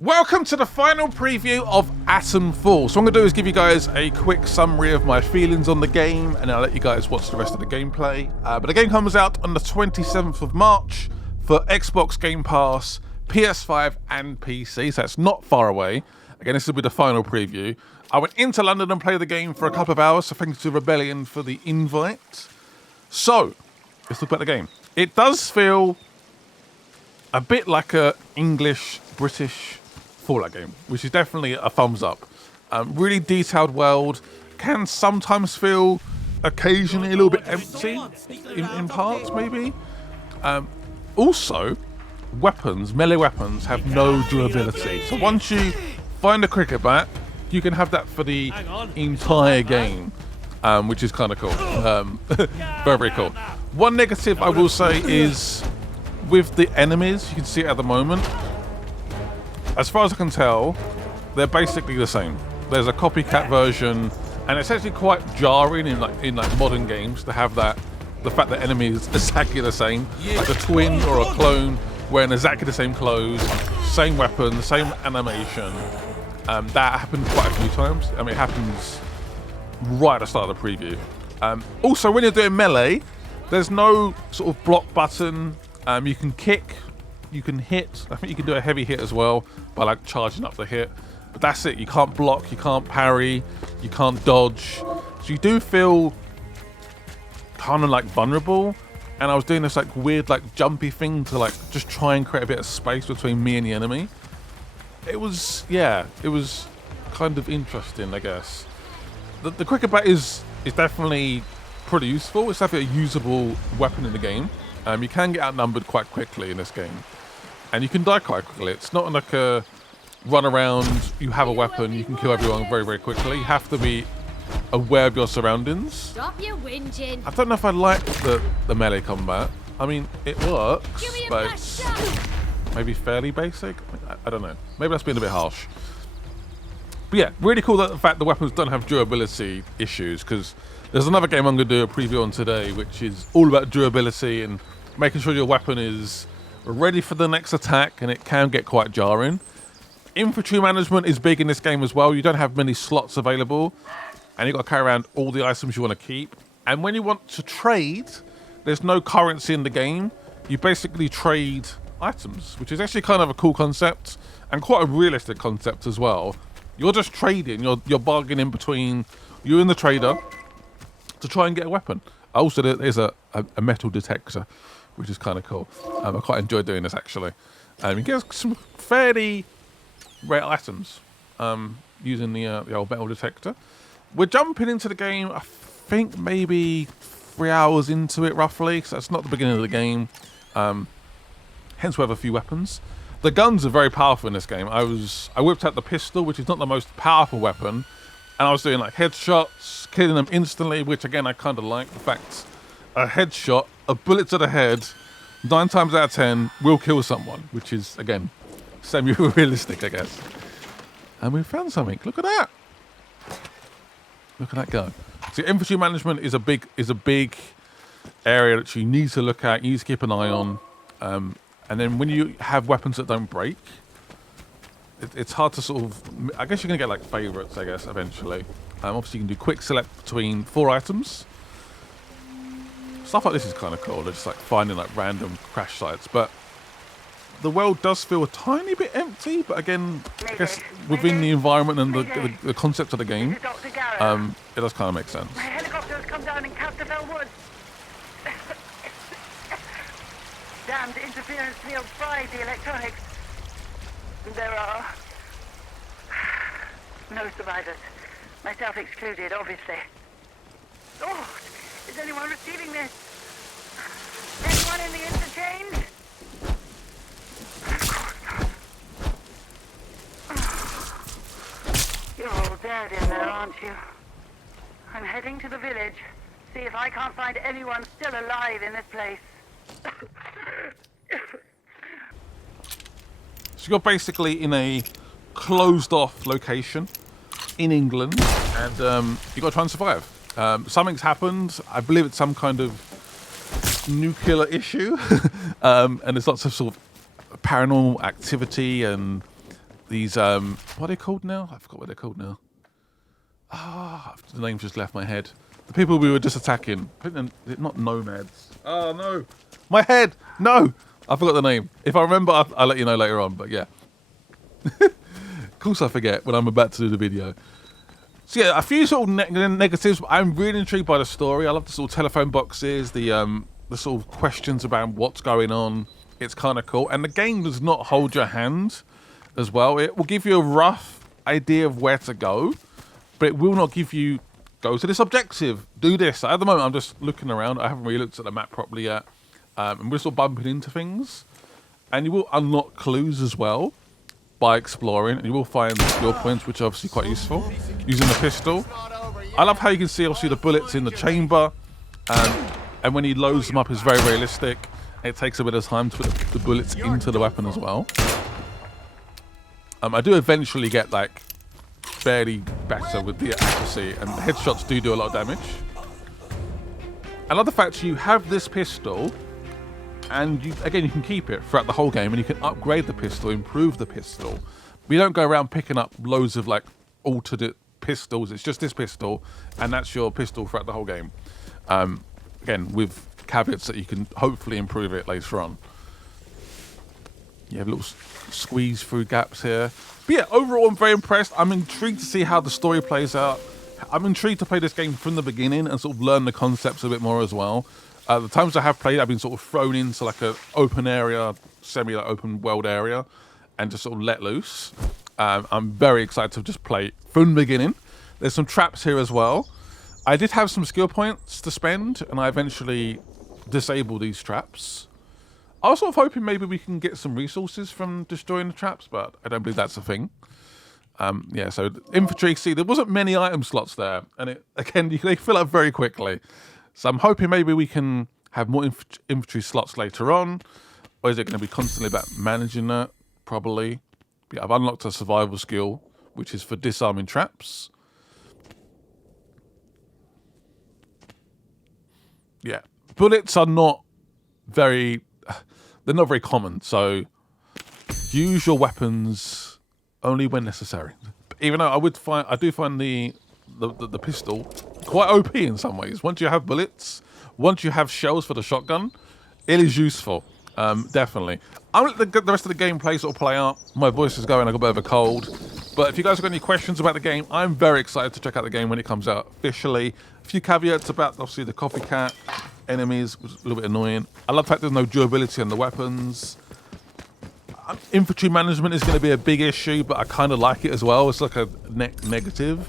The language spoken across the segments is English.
Welcome to the final preview of Atomfall. So what I'm going to do is give you guys a quick summary of my feelings on the game, and I'll let you guys watch the rest of the gameplay. But the game comes out on the 27th of March for Xbox Game Pass, PS5 and PC, so it's not far away. Again, this will be the final preview. I went into London and played the game for a couple of hours, so thanks to Rebellion for the invite. So, let's talk about the game. It does feel a bit like a English-British Fallout game, which is definitely a thumbs up. Really detailed world, can sometimes feel occasionally a little bit empty in parts, maybe. Also, melee weapons have no durability. So once you find a cricket bat, you can have that for the entire game, which is kind of cool. Very, very cool. One negative I will say is with the enemies, you can see it at the moment. As far as I can tell, they're basically the same. There's a copycat version, and it's actually quite jarring in modern games to have the fact that enemies are exactly the same, like a twin or a clone wearing exactly the same clothes, same weapon, same animation. That happened quite a few times. I mean, it happens right at the start of the preview. Also, when you're doing melee, there's no sort of block button. You can kick. You can hit. I think you can do a heavy hit as well by like charging up the hit. But that's it. You can't block. You can't parry. You can't dodge. So you do feel kind of like vulnerable. And I was doing this like weird like jumpy thing to like just try and create a bit of space between me and the enemy. It was kind of interesting, I guess. The cricket bat is definitely pretty useful. It's definitely a usable weapon in the game. You can get outnumbered quite quickly in this game. And you can die quite quickly. It's not like a run around, you have a weapon, you can kill everyone very, very quickly. You have to be aware of your surroundings. Stop your whinging. I don't know if I like the melee combat. I mean, it works, but it's maybe fairly basic. I don't know. Maybe that's being a bit harsh. But yeah, really cool that the fact the weapons don't have durability issues, because there's another game I'm going to do a preview on today, which is all about durability and making sure your weapon is ready for the next attack, and it can get quite jarring. Infantry management is big in this game as well. You don't have many slots available, and you've got to carry around all the items you want to keep. And when you want to trade, there's no currency in the game. You basically trade items, which is actually kind of a cool concept and quite a realistic concept as well. You're just trading. You're bargaining between you and the trader to try and get a weapon. Also, there's a metal detector, which is kind of cool. I quite enjoy doing this, actually. You get some fairly rare items using the old metal detector. We're jumping into the game, I think maybe 3 hours into it, roughly, so that's not the beginning of the game. Hence we have a few weapons. The guns are very powerful in this game. I whipped out the pistol, which is not the most powerful weapon, and I was doing like headshots, killing them instantly, which again I kind of like. The fact a headshot, a bullet to the head, 9 times out of 10 will kill someone, which is again semi-realistic, I guess. And we found something. Look at that! Look at that go. So infantry management is a big area that you need to look at. You need to keep an eye on. And then when you have weapons that don't break, it's hard to sort of. I guess you're gonna get like favorites, I guess, eventually. Obviously, you can do quick select between 4 items. Stuff like this is kind of cool. They're just like finding like random crash sites, but the world does feel a tiny bit empty. But again, I guess within the environment and the concept of the game, it does kind of make sense. My helicopter has come down in Casterfell Woods. Damned interference field fried the electronics. There are no survivors. Myself excluded, obviously. Oh, is anyone receiving this? Anyone in the interchange? Of course not. You're all dead in there, aren't you? I'm heading to the village. See if I can't find anyone still alive in this place. So you're basically in a closed-off location in England, and you've got to try and survive. Something's happened. I believe it's some kind of nuclear issue, and there's lots of sort of paranormal activity and these, what are they called now? I forgot what they're called now. Ah, the name just left my head. The people we were just attacking. Not nomads. Oh, no. My head. No. I forgot the name. If I remember, I'll let you know later on. But yeah. Of course I forget when I'm about to do the video. So yeah, a few sort of negatives. I'm really intrigued by the story. I love the sort of telephone boxes, the sort of questions about what's going on. It's kind of cool. And the game does not hold your hand as well. It will give you a rough idea of where to go, but it will not give you, go to this objective, do this. At the moment, I'm just looking around. I haven't really looked at the map properly yet. And we're sort of bumping into things. And you will unlock clues as well by exploring. And you will find skill points, which are obviously quite useful, using the pistol. I love how you can see, obviously, the bullets in the chamber. And when he loads them up, it's very realistic. It takes a bit of time to put the bullets into the weapon as well. I do eventually get, like, fairly better with the accuracy, and headshots do a lot of damage. I love the fact you have this pistol, and you can keep it throughout the whole game, and you can upgrade the pistol, improve the pistol. But you don't go around picking up loads of like alternate pistols. It's just this pistol, and that's your pistol throughout the whole game. Again, with caveats that you can hopefully improve it later on. You have little squeeze through gaps here. But yeah, overall, I'm very impressed. I'm intrigued to see how the story plays out. I'm intrigued to play this game from the beginning and sort of learn the concepts a bit more as well. The times I have played, I've been sort of thrown into like an open area, semi-open world area, and just sort of let loose. I'm very excited to just play from the beginning. There's some traps here as well. I did have some skill points to spend, and I eventually disabled these traps. I was sort of hoping maybe we can get some resources from destroying the traps, but I don't believe that's a thing. Yeah, so infantry, see, there wasn't many item slots there, and they fill up very quickly. So I'm hoping maybe we can have more infantry slots later on, or is it going to be constantly about managing that? Probably. Yeah, I've unlocked a survival skill, which is for disarming traps. Yeah, bullets are not very, they're not very common, so use your weapons only when necessary. Even though I do find the pistol quite OP in some ways. Once you have bullets, once you have shells for the shotgun, it is useful. Definitely. I'll let the rest of the gameplay sort of play out. My voice is going, I got a bit of a cold. But if you guys have got any questions about the game, I'm very excited to check out the game when it comes out officially. A few caveats about, obviously, the copycat enemies, which is a little bit annoying. I love the fact there's no durability on the weapons. Infantry management is going to be a big issue, but I kind of like it as well. It's like a negative.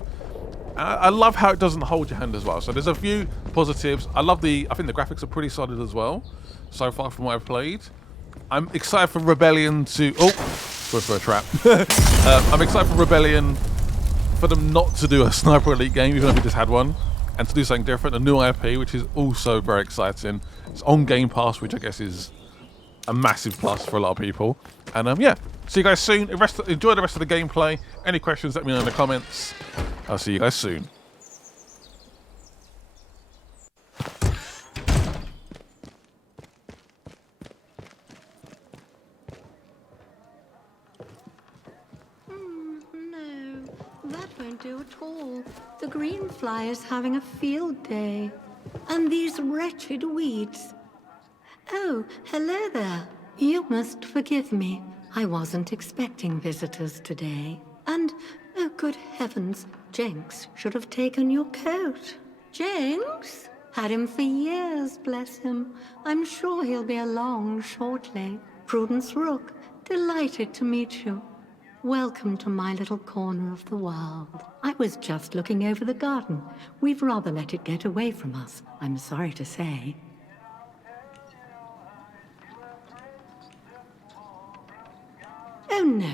I love how it doesn't hold your hand as well. So there's a few positives. I think the graphics are pretty solid as well, so far from what I've played. I'm excited for Rebellion to... Oh, sorry for a trap. I'm excited for Rebellion, for them not to do a Sniper Elite game, even though we just had one, and to do something different, a new IP, which is also very exciting. It's on Game Pass, which I guess is a massive plus for a lot of people. And yeah, see you guys soon. Enjoy the rest of the gameplay. Any questions, let me know in the comments. I'll see you guys soon. No, that won't do at all. The green fly is having a field day. And these wretched weeds. Oh, hello there. You must forgive me. I wasn't expecting visitors today. And, oh good heavens, Jenks should have taken your coat. Jenks? Had him for years, bless him. I'm sure he'll be along shortly. Prudence Rook, delighted to meet you. Welcome to my little corner of the world. I was just looking over the garden. We've rather let it get away from us, I'm sorry to say. Oh no.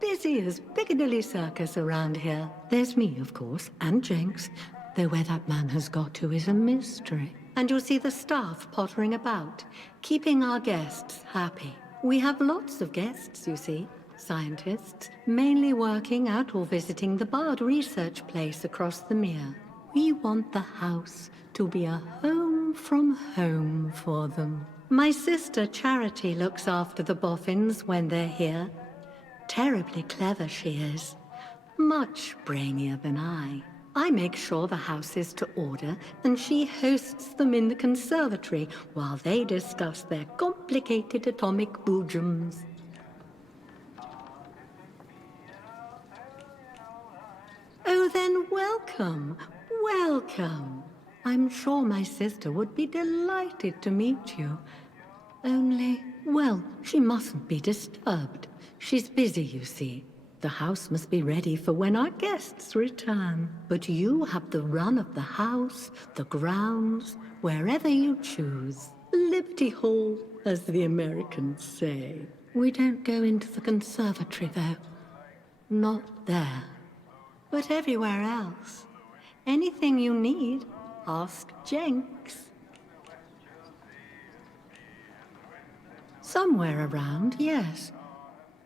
Busy as Piccadilly Circus around here. There's me, of course, and Jenks, though where that man has got to is a mystery. And you'll see the staff pottering about, keeping our guests happy. We have lots of guests, you see. Scientists, mainly working out or visiting the Bard research place across the mere. We want the house to be a home from home for them. My sister Charity looks after the boffins when they're here. Terribly clever she is. Much brainier than I. I make sure the house is to order, and she hosts them in the conservatory while they discuss their complicated atomic boojums. Oh, then welcome, welcome. I'm sure my sister would be delighted to meet you. Only, well, she mustn't be disturbed. She's busy, you see. The house must be ready for when our guests return. But you have the run of the house, the grounds, wherever you choose. Liberty Hall, as the Americans say. We don't go into the conservatory, though. Not there. But everywhere else. Anything you need, ask Jenks. Somewhere around, yes.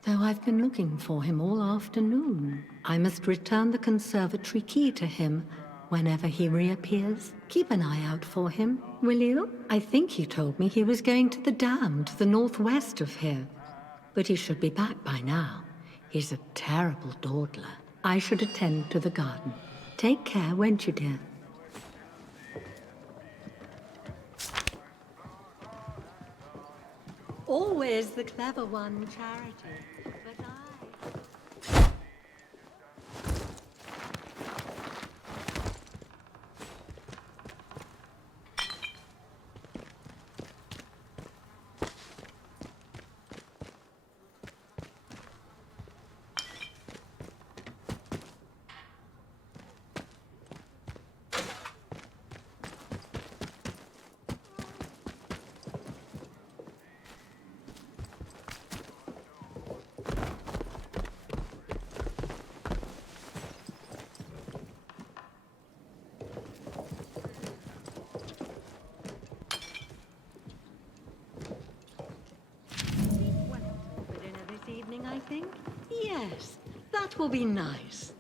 Though I've been looking for him all afternoon. I must return the conservatory key to him whenever he reappears. Keep an eye out for him, will you? I think he told me he was going to the dam to the northwest of here. But he should be back by now. He's a terrible dawdler. I should attend to the garden. Take care, won't you, dear? Always the clever one, Charity. But I... I think? Yes, that will be nice.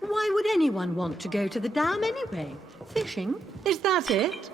Why would anyone want to go to the dam anyway? Fishing? Is that it?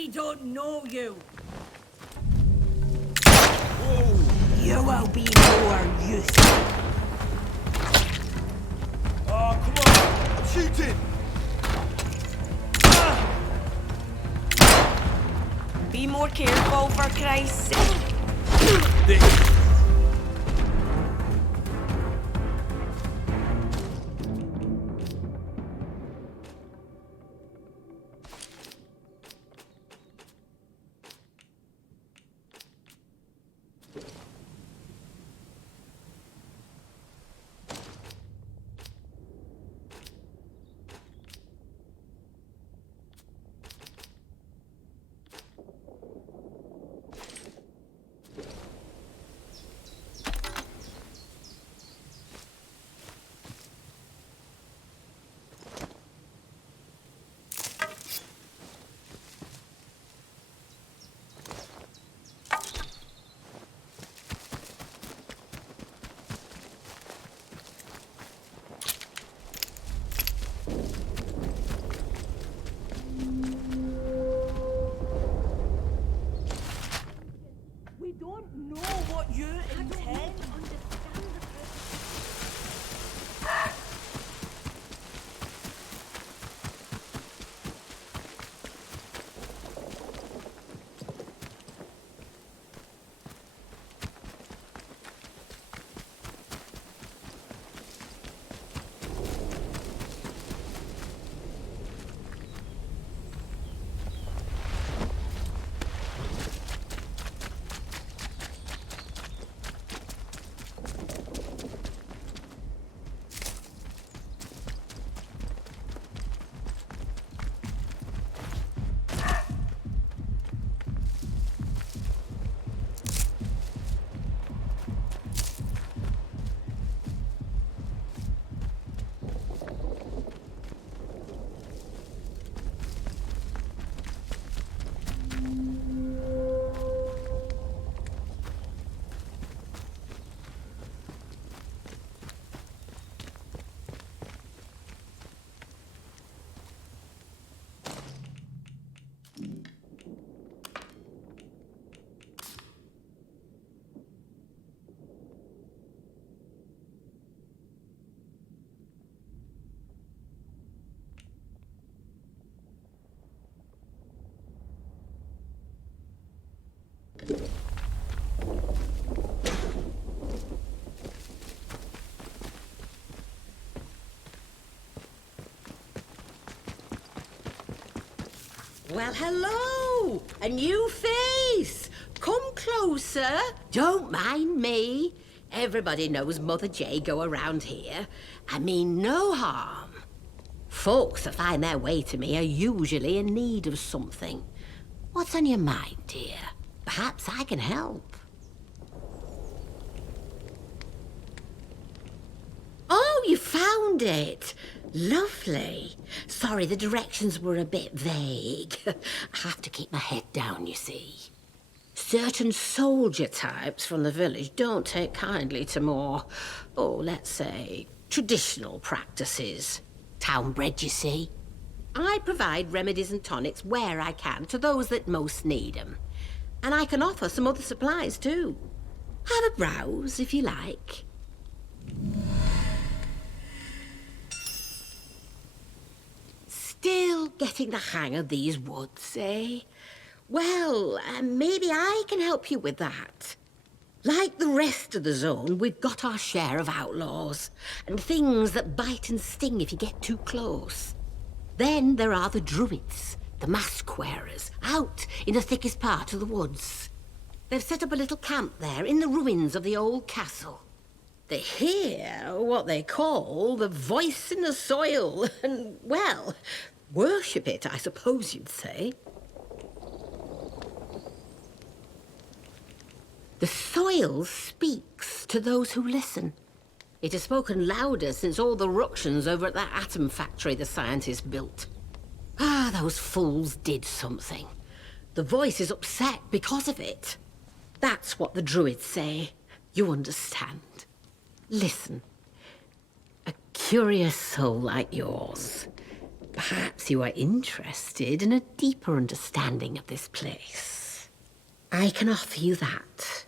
We don't know you. Whoa! You will be more useful. Oh, come on! I'm shooting! Be more careful, for Christ's sake. This. We don't know what you intend. Well, hello! A new face! Come closer. Don't mind me. Everybody knows Mother Jago around here. I mean no harm. Folks that find their way to me are usually in need of something. What's on your mind, dear? Perhaps I can help. Oh, you found it! Lovely. Sorry, the directions were a bit vague. I have to keep my head down, you see. Certain soldier types from the village don't take kindly to more, let's say, traditional practices. Town-bred, you see. I provide remedies and tonics where I can to those that most need them. And I can offer some other supplies, too. Have a browse, if you like. Still getting the hang of these woods, eh? Well, maybe I can help you with that. Like the rest of the zone, we've got our share of outlaws and things that bite and sting if you get too close. Then there are the druids, the mask wearers, out in the thickest part of the woods. They've set up a little camp there in the ruins of the old castle. They hear what they call the voice in the soil and, well, worship it, I suppose you'd say. The soil speaks to those who listen. It has spoken louder since all the ructions over at that atom factory the scientists built. Those fools did something. The voice is upset because of it. That's what the druids say. You understand. Listen. A curious soul like yours. Perhaps you are interested in a deeper understanding of this place. I can offer you that.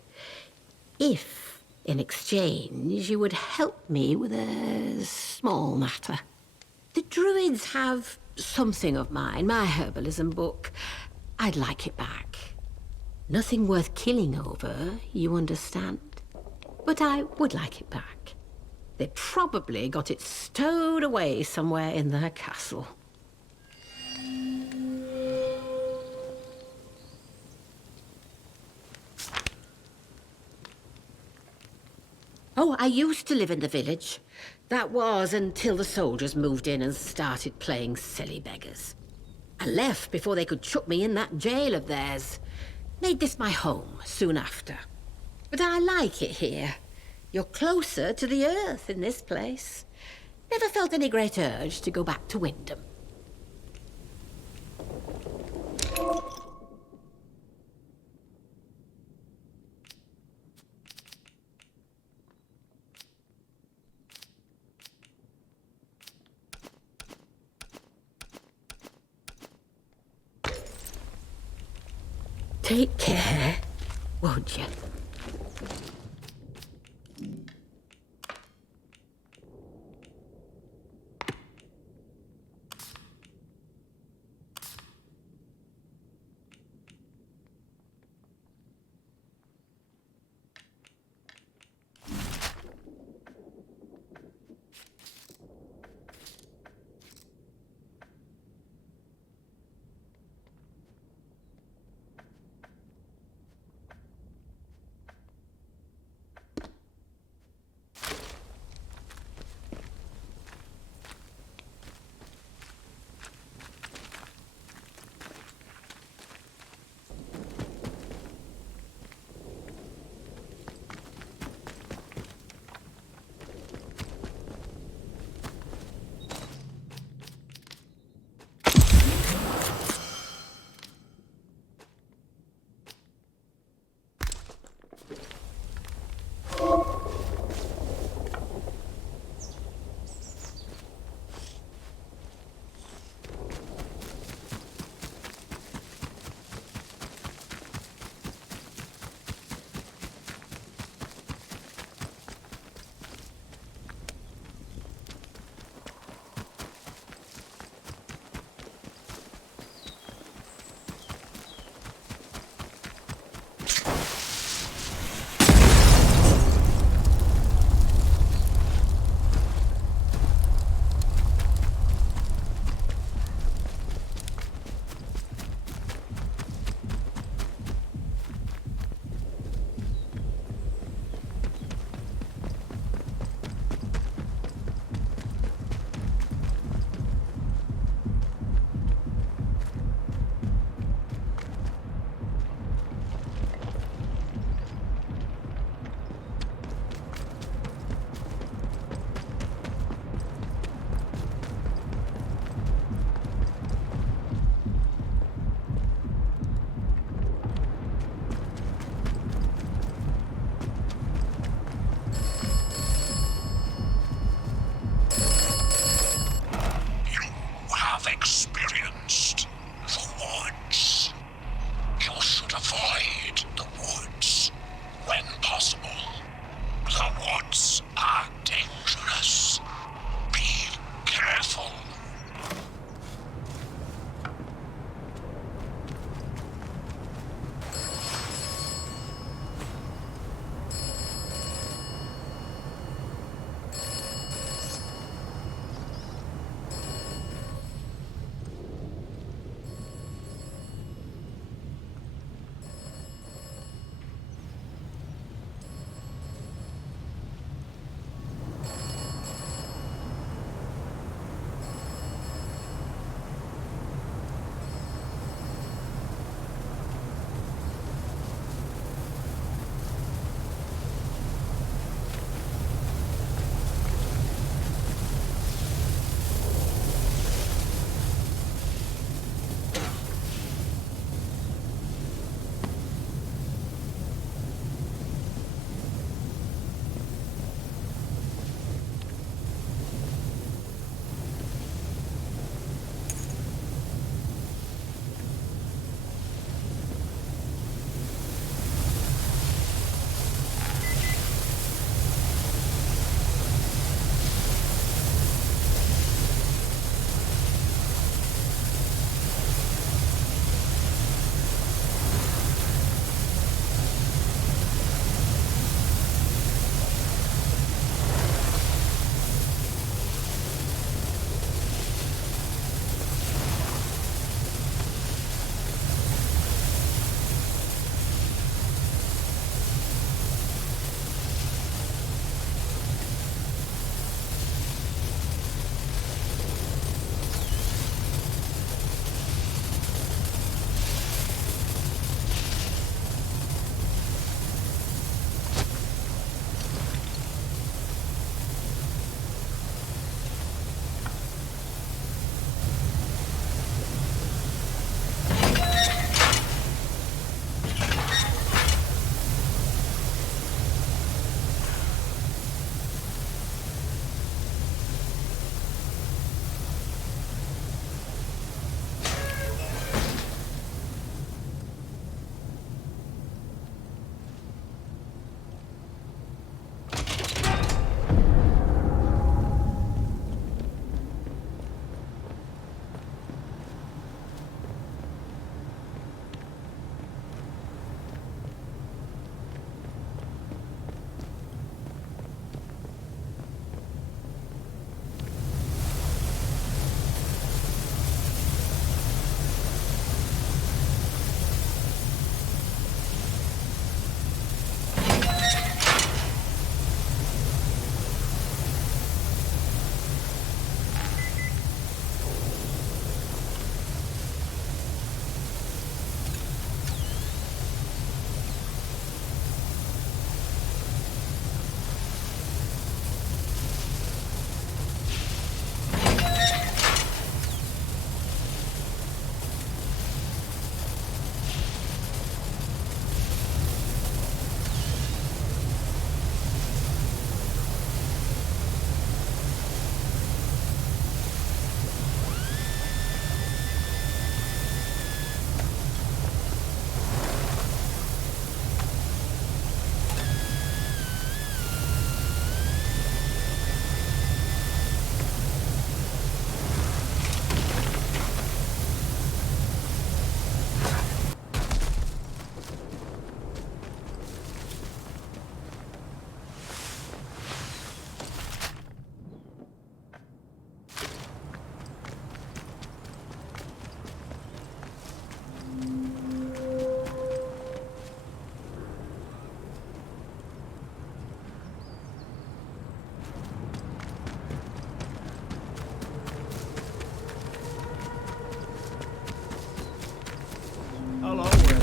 If, in exchange, you would help me with a small matter. The Druids have something of mine, my herbalism book. I'd like it back. Nothing worth killing over, you understand? But I would like it back. They probably got it stowed away somewhere in their castle. Oh, I used to live in the village. That was until the soldiers moved in and started playing silly beggars. I left before they could chuck me in that jail of theirs. Made this my home soon after. But I like it here. You're closer to the earth in this place. Never felt any great urge to go back to Wyndham. Take care, won't you?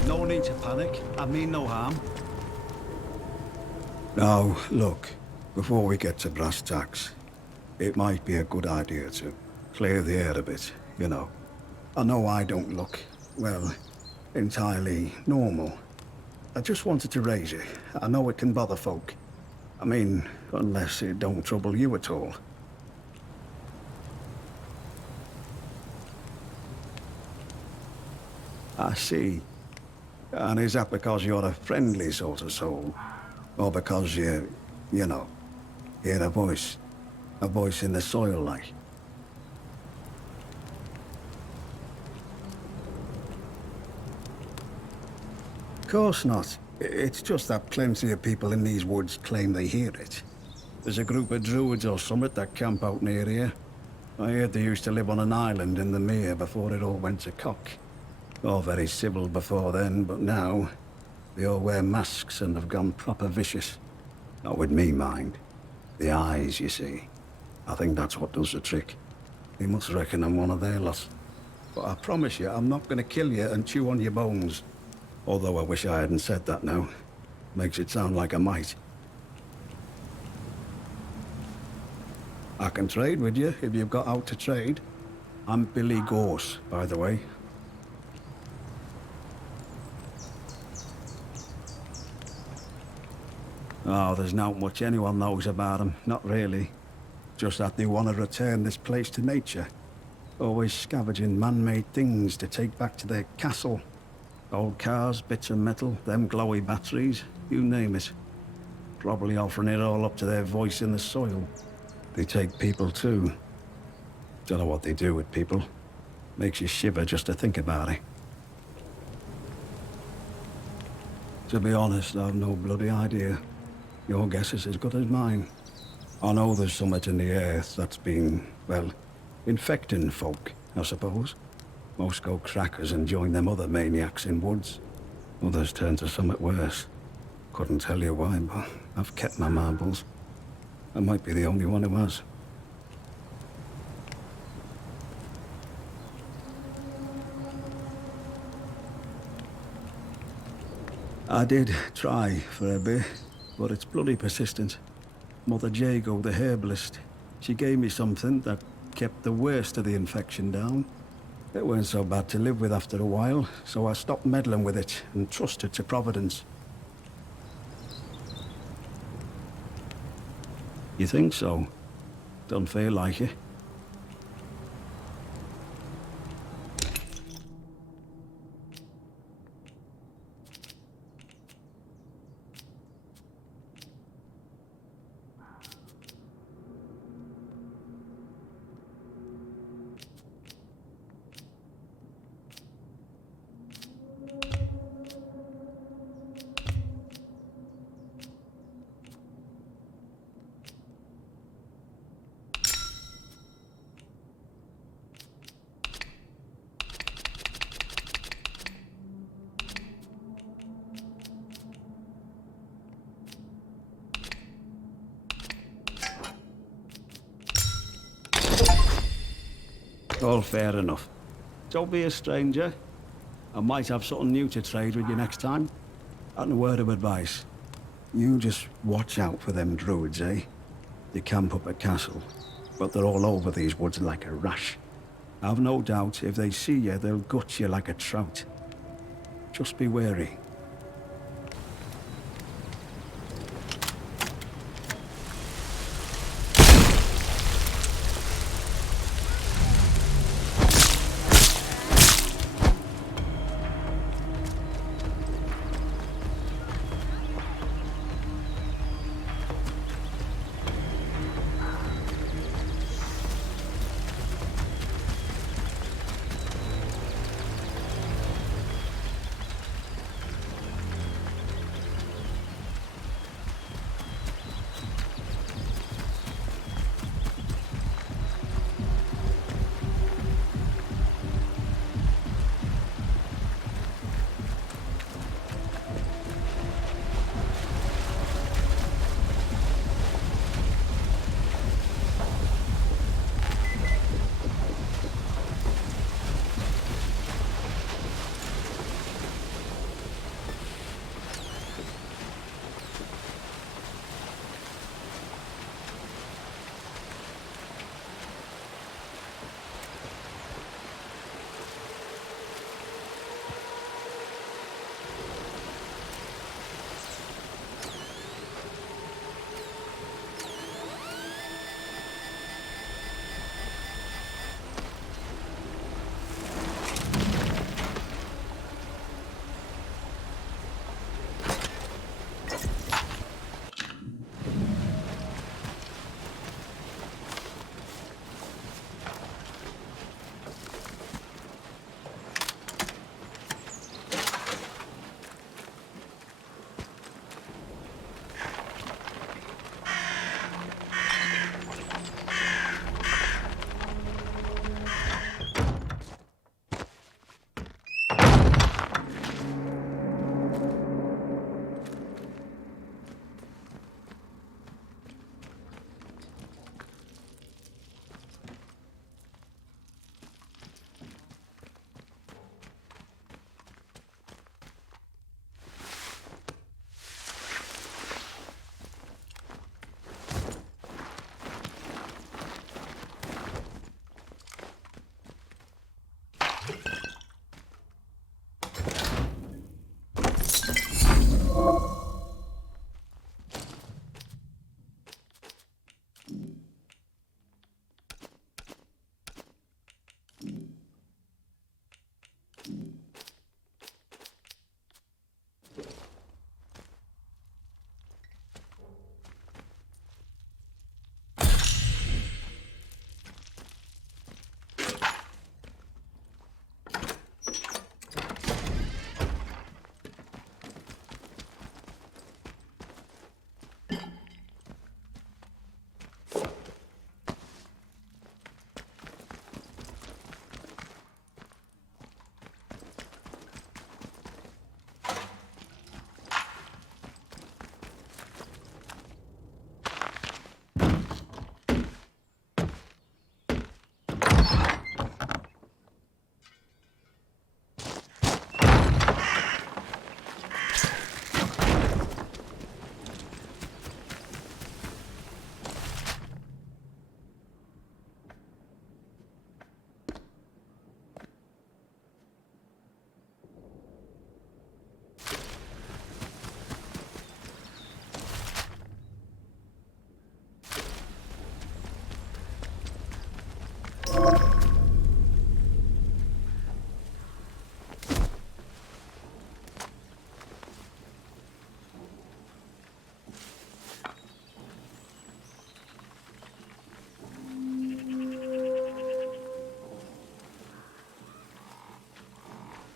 No need to panic. I mean no harm. Now, look, before we get to brass tacks, it might be a good idea to clear the air a bit, you know. I know I don't look, well, entirely normal. I just wanted to raise it. I know it can bother folk. I mean, unless it don't trouble you at all. I see. And is that because you're a friendly sort of soul? Or because you know, hear a voice in the soil like? Of course not. It's just that plenty of people in these woods claim they hear it. There's a group of druids or something that camp out near here. I heard they used to live on an island in the mere before it all went to cock. All very civil before then, but now they all wear masks and have gone proper vicious. Not with me, mind. The eyes, you see. I think that's what does the trick. They must reckon I'm one of their lot. But I promise you, I'm not going to kill you and chew on your bones. Although I wish I hadn't said that now. Makes it sound like I might. I can trade with you if you've got out to trade. I'm Billy Gorse, by the way. Oh, there's not much anyone knows about them. Not really. Just that they want to return this place to nature. Always scavenging man-made things to take back to their castle. Old cars, bits of metal, them glowy batteries, you name it. Probably offering it all up to their voice in the soil. They take people too. Don't know what they do with people. Makes you shiver just to think about it. To be honest, I've no bloody idea. Your guess is as good as mine. I know there's something in the earth that's been, well, infecting folk, I suppose. Most go crackers and join them other maniacs in woods. Others turn to something worse. Couldn't tell you why, but I've kept my marbles. I might be the only one who has. I did try for a bit, but it's bloody persistent. Mother Jago, the herbalist, she gave me something that kept the worst of the infection down. It weren't so bad to live with after a while, so I stopped meddling with it and trusted to Providence. You think so? Don't feel like it. All fair enough. Don't be a stranger. I might have something new to trade with you next time. And a word of advice. You just watch out for them druids, eh? They camp up at castle, but they're all over these woods like a rash. I've no doubt if they see you, they'll gut you like a trout. Just be wary.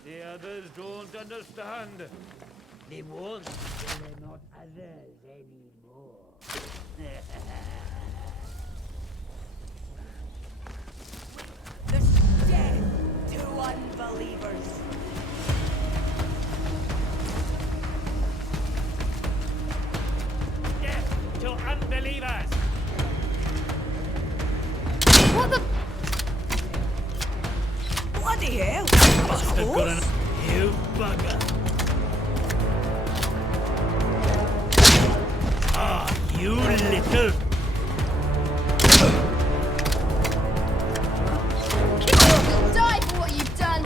The others don't understand. They won't till they're not others anymore. There's death to unbelievers. Death to unbelievers! What the? Bloody hell! Must have got an... You bugger! Ah, you little... You'll die for what you've done.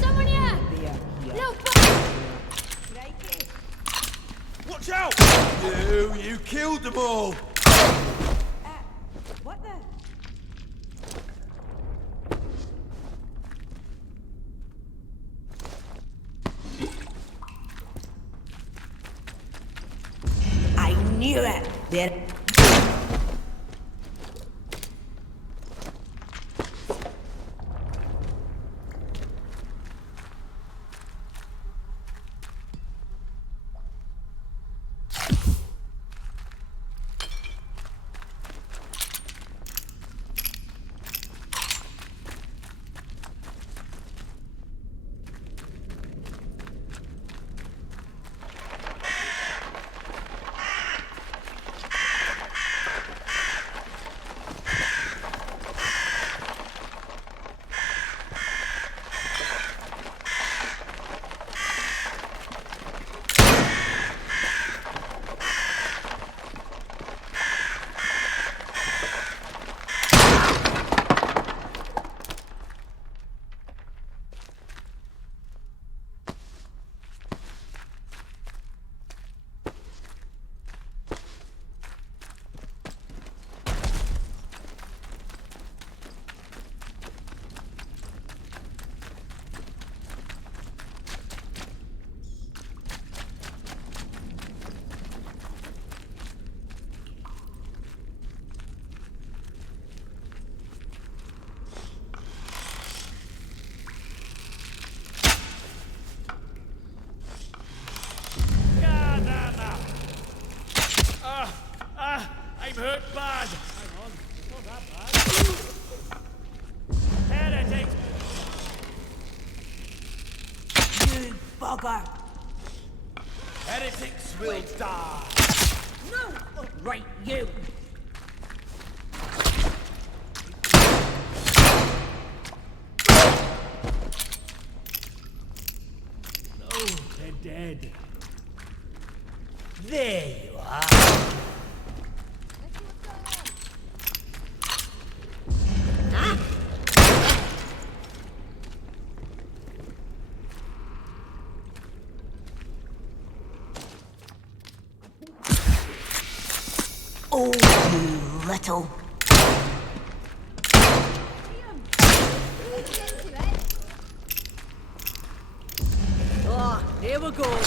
Someone here! No, Crikey. Watch out! You killed them all! What the? I knew it. There. hurt bad. Hang on, it's not that bad. Heretic! You bugger! Heretics will die. No! Right, you! Oh, they're dead. There you are. Oh, you little... Ah, here we go.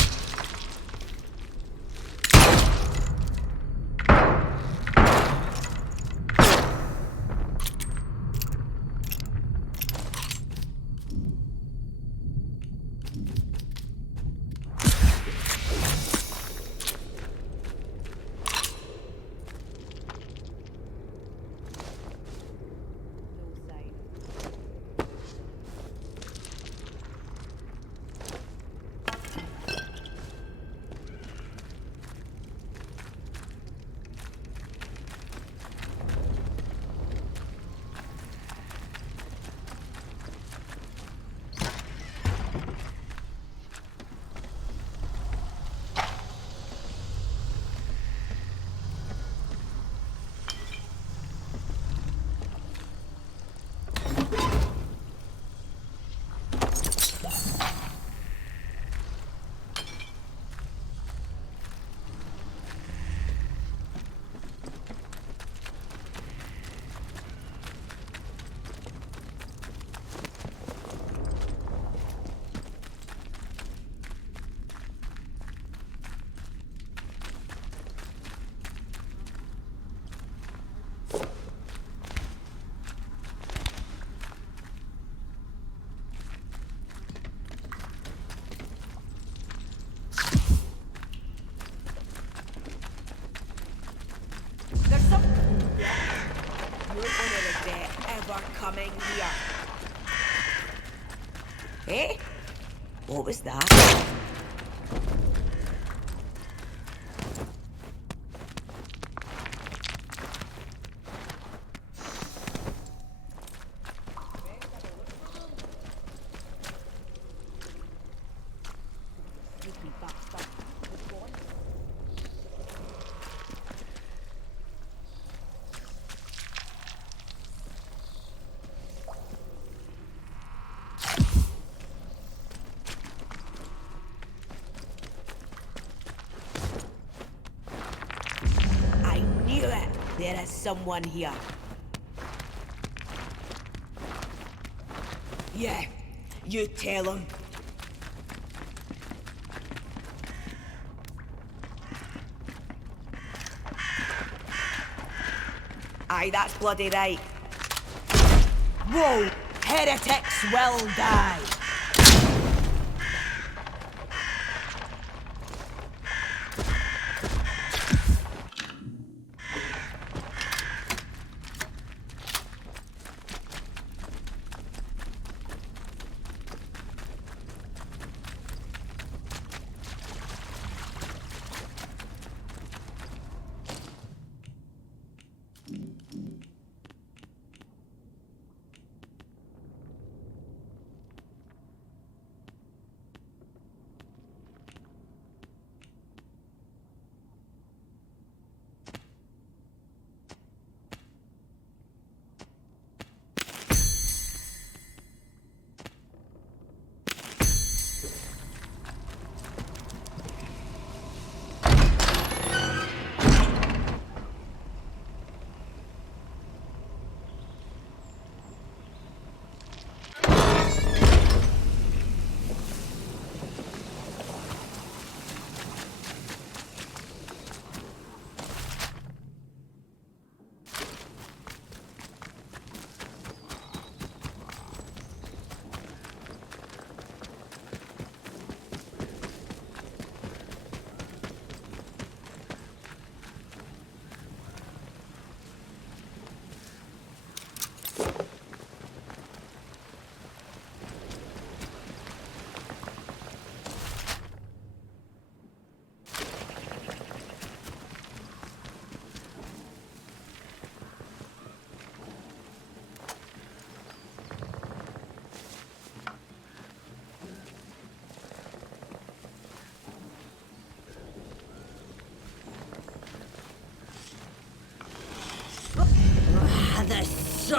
There's some... You're gonna regret ever coming here. Eh? What was that? I knew it! There is someone here. Yeah, you tell him. Aye, that's bloody right. Whoa! Heretics will die!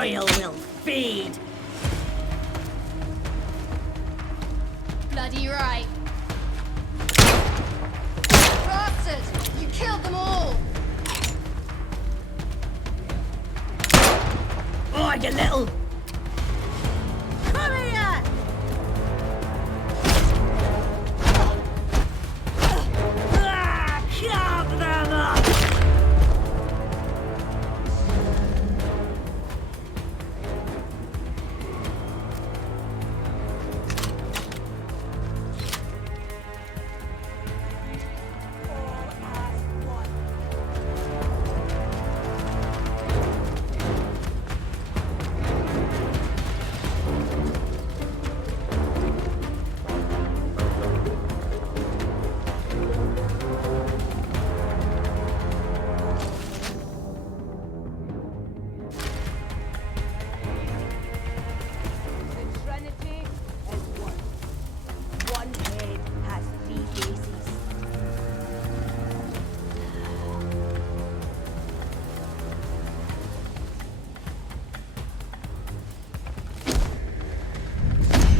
royal will fade. Bloody right. Bastard! You killed them all! Oh, you little... Come here! Carve them up!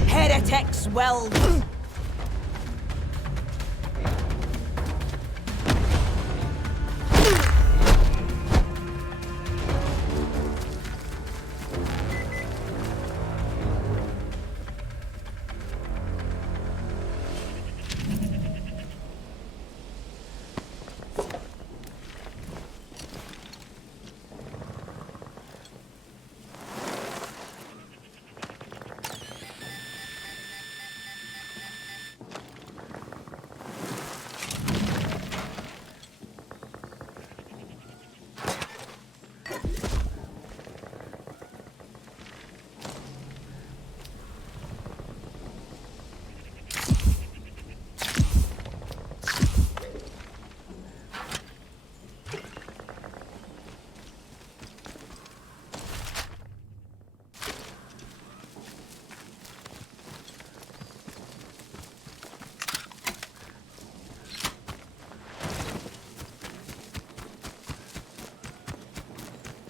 Heretics will...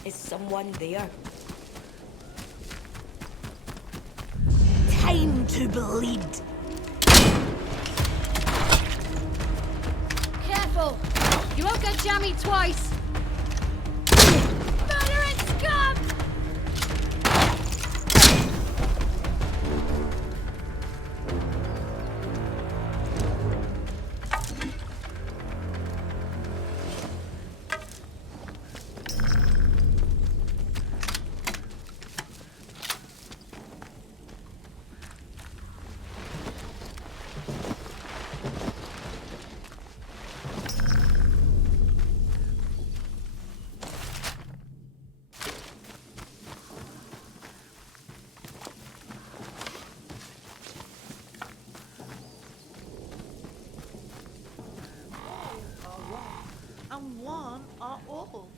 Is someone there? Time to bleed. Careful! You won't get jammy twice! Murdering scum! And one are all.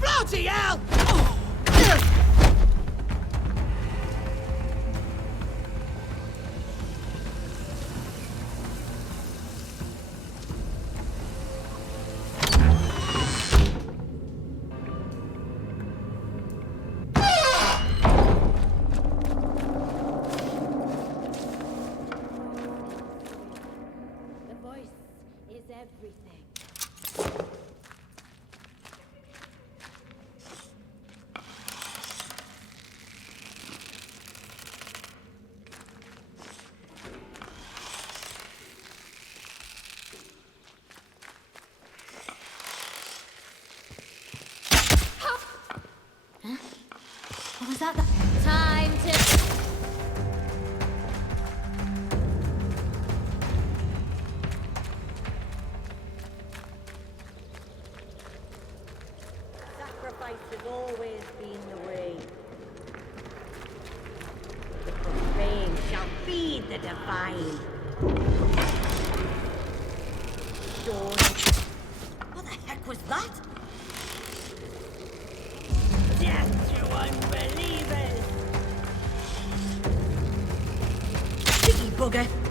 Bloody hell! The voice is everything. What was that? Time to... Sacrifice has always been the way. The profane shall feed the divine. Dawn. What the heck was that? Death to unbelievers! bugger.